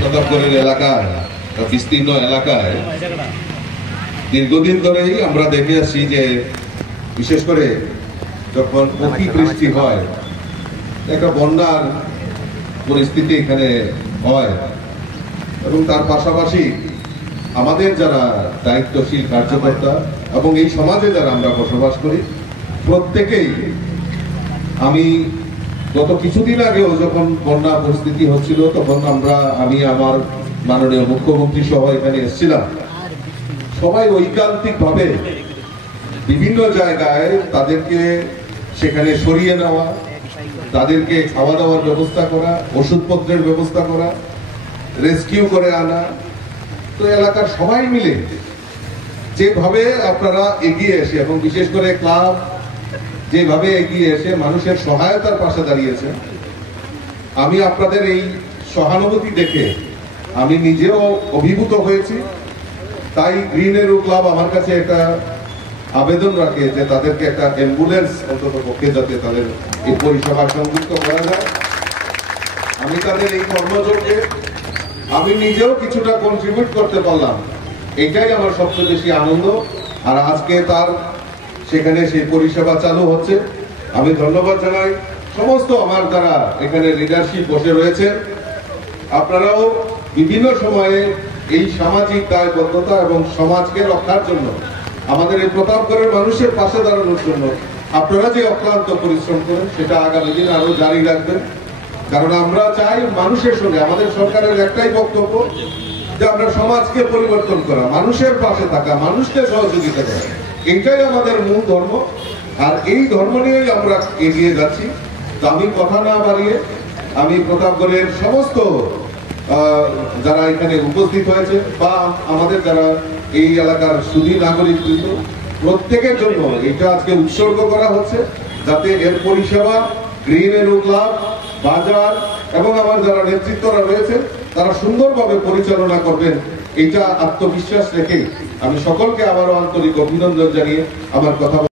প্রতাপগড়ের এলাকায় বিস্তীর্ণ এলাকায় দীর্ঘদিন ধরেই আমরা দেখে আসছি যে বিশেষ করে যখন অতিবৃষ্টি হয় একটা বন্যার পরিস্থিতি এখানে হয় এবং তার পাশাপাশি আমাদের যারা দায়িত্বশীল কার্যকর্তা এবং এই সমাজে যারা আমরা বসবাস করি প্রত্যেকেই, আমি গত কিছুদিন আগেও যখন বন্যা পরিস্থিতি হচ্ছিল তখন আমি আমার মাননীয় মুখ্যমন্ত্রী সহ এখানে এসেছিলাম, সবাই ঐকান্তিক ভাবে বিভিন্ন জায়গায় তাদেরকে সেখানে সরিয়ে নেওয়া, তাদেরকে খাওয়া দাওয়ার ব্যবস্থা করা, ওষুধপত্রের ব্যবস্থা করা, রেস্কিউ করে আনা। তো এলাকার সবাই মিলে যেভাবে আপনারা এগিয়ে এসে এবং বিশেষ করে ক্লাব যেভাবে এগিয়ে এসে মানুষের সহায়তার পাশে দাঁড়িয়েছে, আমি আপনাদের এই সহানুভূতি দেখে আমি নিজেও অভিভূত হয়েছি। তাই গ্রিন এরো ক্লাব আমার কাছে একটা আবেদন রাখে যে তাদেরকে একটা অ্যাম্বুলেন্স অন্তত পক্ষে যাতে তাদের এই পরিষেবা সংযুক্ত করা যায়। আমি তাদের এই কর্মযোগে আমি নিজেও কিছুটা কন্ট্রিবিউট করতে পারলাম, এটাই আমার সবচেয়ে বেশি আনন্দ। আর আজকে তার সেখানে সেই পরিষেবা চালু হচ্ছে। আমি ধন্যবাদ জানাই সমস্ত আমার যারা এখানে লিডারশিপ বসে রয়েছে। আপনারাও বিভিন্ন সময়ে এই সামাজিক দায়বদ্ধতা এবং সমাজকে রক্ষার জন্য, আমাদের এই প্রতাপগড়ের মানুষের পাশে দাঁড়ানোর জন্য আপনারা যে অক্লান্ত পরিশ্রম করেন সেটা আগামী দিন আরো জারি রাখবেন। কারণ আমরা চাই মানুষের সঙ্গে, আমাদের সরকারের একটাই বক্তব্য যে আমরা সমাজকে পরিবর্তন করা, মানুষের পাশে থাকা, মানুষকে সহযোগিতা করা, এইটাই আমাদের মূল ধর্ম। আর এই ধর্ম নিয়েই আমরা এগিয়ে যাচ্ছি। তো আমি কথা না বাড়িয়ে আমি প্রতাপগড়ের সমস্ত যারা এখানে উপস্থিত হয়েছে বা আমাদের যারা এই এলাকার সুধী নাগরিক প্রত্যেকের জন্য এটা আজকে উৎসর্গ করা হচ্ছে, যাতে এর পরিষেবা গ্রিন এরো ক্লাব, বাজার এবং আমার যারা নেতৃত্বরা রয়েছে তারা সুন্দরভাবে পরিচালনা করবেন, এইটা আত্মবিশ্বাস রেখে আমি সকলকে আবারও আন্তরিক অভিনন্দন জানিয়ে আমার কথা